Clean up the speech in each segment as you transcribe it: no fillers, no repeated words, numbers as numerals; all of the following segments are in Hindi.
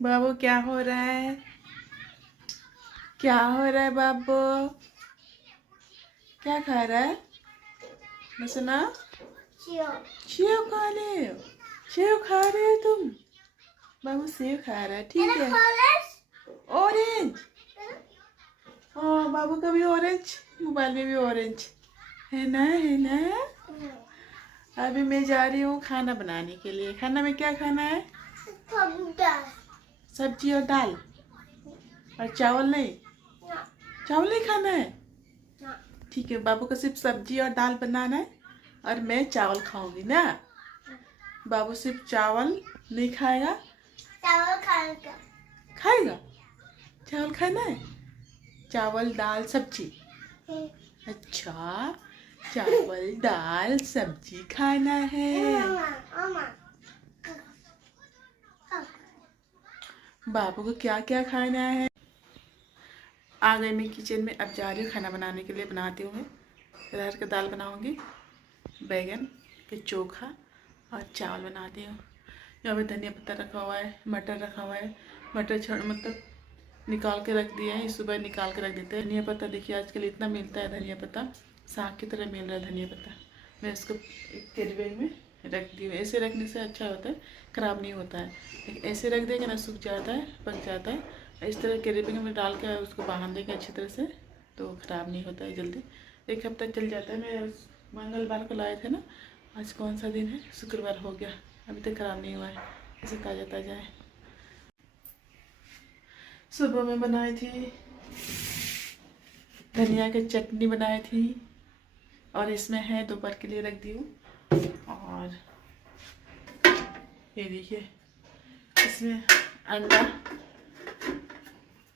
बाबू क्या हो रहा है? क्या हो रहा है बाबू? क्या खा रहा है? मैं सुना सेव खा रहे हो। सेव खा रहे हो तुम? बाबू सेव खा रहा है, ठीक है। ऑरेंज। हाँ, बाबू का भी ऑरेंज, मोबाइल में भी ऑरेंज है ना, है ना। अभी मैं जा रही हूँ खाना बनाने के लिए। खाना में क्या खाना है? सब्जी और दाल। और चावल नहीं? चावल नहीं खाना है? ठीक है, बाबू को सिर्फ सब्जी और दाल बनाना है और मैं चावल खाऊंगी ना। बाबू सिर्फ चावल नहीं खाएगा। चावल खाएगा। खाएगा? चावल खाना है? चावल दाल सब्जी। अच्छा, चावल दाल सब्जी खाना है। बाबू को क्या क्या खाना है? आ गई मैं किचन में। अब जा रही हूँ खाना बनाने के लिए। बनाती हूँ मैं अरहर का दाल बनाऊँगी, बैगन के चोखा और चावल बनाती हूँ। यहाँ पे धनिया पत्ता रखा हुआ है, मटर रखा हुआ है। मटर मतलब निकाल के रख दिया है, सुबह निकाल के रख देते हैं। धनिया पत्ता देखिए आजकल इतना मिलता है, धनिया पत्ता साग की तरह मिल रहा है धनिया पत्ता। मैं इसको एक कैरी बैग में रख दी हूँ। ऐसे रखने से अच्छा होता है, ख़राब नहीं होता है। लेकिन ऐसे रख देंगे ना, सूख जाता है, पक जाता है। इस तरह कैरी बैग में डाल के उसको बांध देंगे अच्छी तरह से, तो ख़राब नहीं होता है जल्दी। एक हफ्ता चल जाता है। मैं मंगलवार को लाए थे ना, आज कौन सा दिन है? शुक्रवार हो गया, अभी तक ख़राब नहीं हुआ है, ऐसे ताज़ा ताज़ा है। सुबह में बनाई थी धनिया की चटनी बनाई थी, और इसमें है दोपहर के लिए रख दी हूँ। और ये देखिए इसमें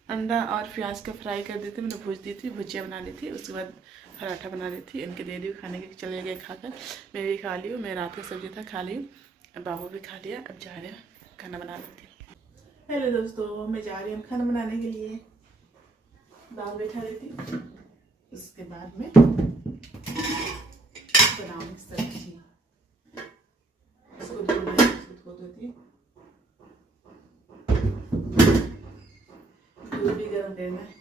अंडा और प्याज का फ्राई कर दी थी, मैंने भूज दी थी, भुजिया बना ली थी। उसके बाद पराठा बना ली थी, इनके दे दी खाने के, चले गए खाकर। मैं भी खा ली हूँ, मैं रात का सब्जी था खा ली हूँ, अब बाबू भी खा लिया। अब जा रहे हैं खाना बना लेती हूँ। हेलो दोस्तों, मैं जा रही हूँ खाना बनाने के लिए। दाल बैठा देती हूँ, उसके बाद में बनाऊंगी सब्जी। इसको धोना है, इसको धो देती हूँ। दूध भी गर्म करना है,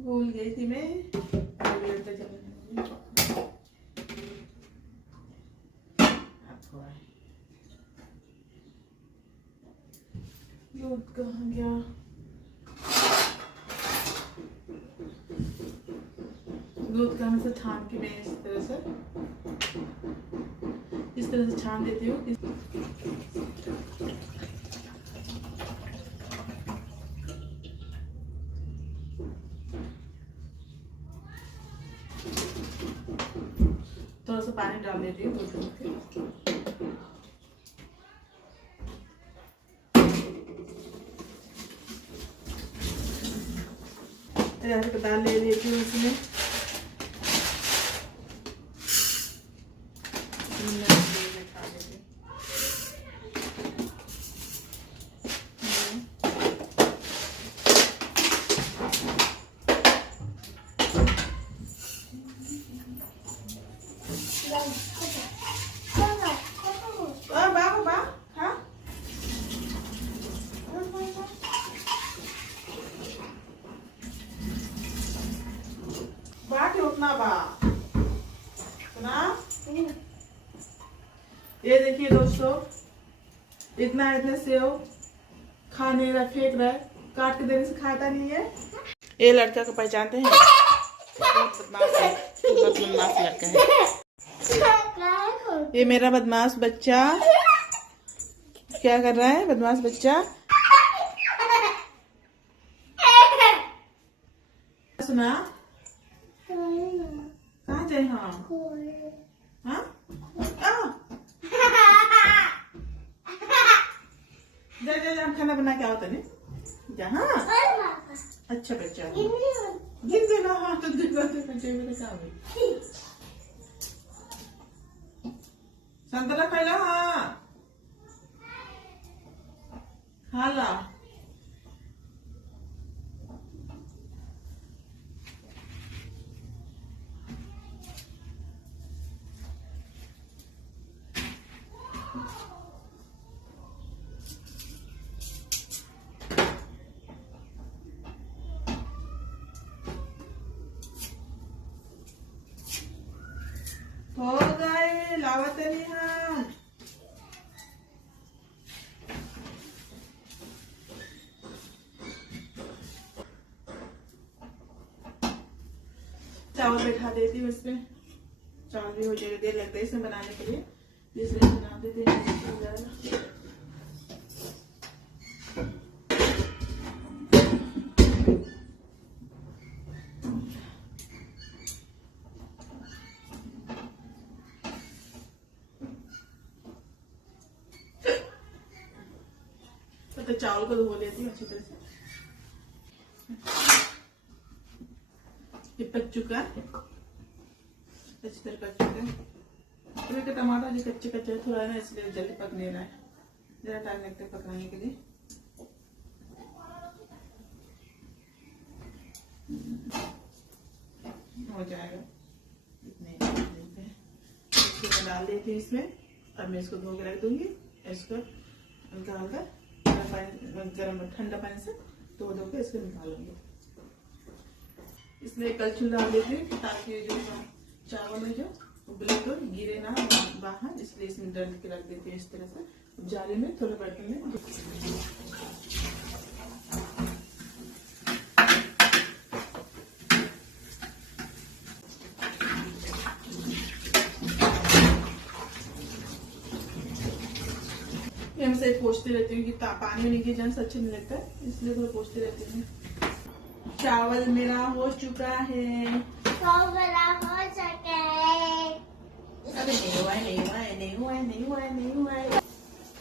भूल गई थी मैं। दूध कहाँ गया? दूध का मैं छान के मैं इस तरह से छान देती हूँ। थोड़ा सा पानी डाल देती हूँ दूध में। अरहर का दाल ले लेती हूँ उसमें। ये देखिए दोस्तों, इतना सेव खा नहीं रहा, फेंक रहा है, काट के देने से खाता नहीं है। ये लड़का को पहचानते हैं? बहुत बदमाश लड़का है ये, मेरा बदमाश बच्चा। क्या कर रहा है बदमाश बच्चा? सुना कहाँ जाए? हाँ जा जा जा, खाना बना के आओ तने जा। हाँ अच्छा बच्चा, गिन देना। हाँ तो संतरा खाइला। हाँ हाला हो गए लावत नहीं हम। चावल बैठा देती हूँ इसमें, चावल भी हो जाएगा, देर लगता है इसमें बनाने के लिए, इसलिए बना देते हैं। तो चावल को धो लेती हूँ अच्छी तरह से। ये पक चुका है, अच्छी तरह पक चुका है। थोड़े का टमाटर जो कच्चे कच्चे थोड़ा ना, इसलिए जल्दी पक नहीं रहा है, जरा टाइम लगता है पकाने के लिए। हो जाएगा इतने देते हैं। इसको डाल देती हूँ इसमें। अब मैं इसको धो के रख दूंगी। इसको निकाल कर गर्म ठंडा पानी से धो के इसको निकालूंगी। इसमें कलछुल डाल देती हूँ ताकि जो चावल है जो बिल्कुल गिरे ना बाहर, इसलिए इसमें डाल के रख देती हूँ इस तरह से जाली में, थोड़े बर्तन में। मैं से पोछते रहती हूँ कि पानी नहीं गिर जाने से अच्छा नहीं लगता है, इसलिए थोड़ा पोछते रहती हूँ। चावल मेरा हो चुका है। हो सके। अरे नहीं हुआ है।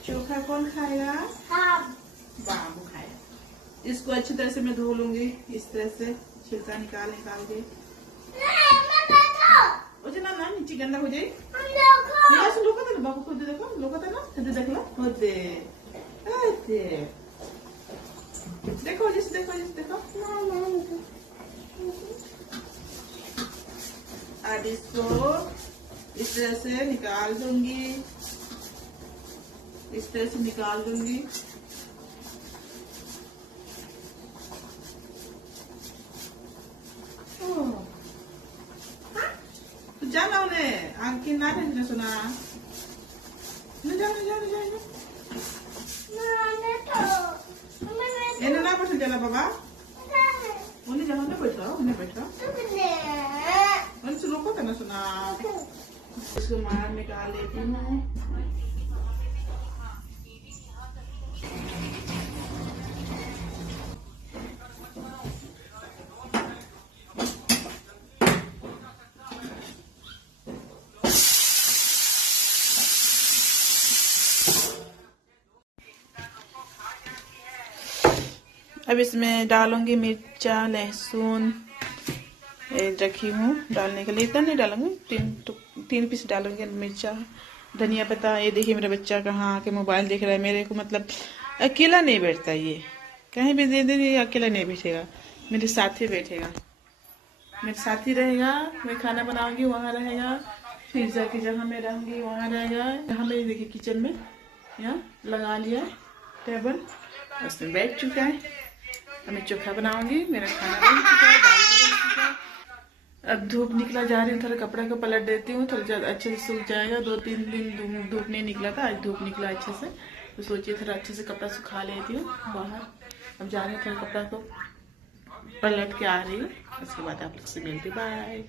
चोखा कौन खाएगा? हम। बाबू खाएगा। इसको अच्छी तरह से मैं धो लूंगी, इस तरह से छिलका निकाल के। ना नीचे गंदा हो जाए। लोका था ना बाबू को देखो, लोका था ना देख लो होते देखो देखो। अब इसको इस तरह से निकाल दूंगी, इस तरह से निकाल दूंगी। तो जाना उन्हें आंखें ना भेजना सुना ना, जाना इन्हें ना पसंद चला बाबा, उन्हें जहाँ ना बैठा उन्हें से लोगों का ना सुना। इसको मार निकाल लेती हूँ। अब इसमें डालूंगी मिर्चा लहसुन रखी हूँ डालने के लिए, इतना नहीं डालूंगी, तीन पीस डालूंगी मिर्चा धनिया पत्ता। ये देखिए मेरा बच्चा कहाँ आके मोबाइल देख रहा है, मेरे को मतलब अकेला नहीं बैठता, ये कहीं भी दे दे ये अकेला नहीं बैठेगा, मेरे साथ ही बैठेगा, मेरे साथ ही रहेगा। मैं खाना बनाऊंगी वहाँ रहेगा, पिज्जा की जगह में रहूंगी वहाँ रहेगा। यहाँ मेरे देखिए किचन में यहाँ लगा लिया टेबल, उसमें बैठ चुका है। अब मैं चोखा बनाऊंगी, मेरा खाना बन चुका है, दाल भी बन चुका है। अब धूप निकला जा रही हूँ, थोड़ा कपड़ा को पलट देती हूँ, थोड़ा ज़्यादा अच्छे से सूख जाएगा। 2-3 दिन धूप नहीं निकला था, आज धूप निकला अच्छे से, तो सोचिए थोड़ा अच्छे से कपड़ा सुखा लेती हूँ बाहर। अब जा रही हूँ, थोड़ा कपड़ा को पलट के आ रही हूँ, उसके बाद आप लोग से मिलती, बाय।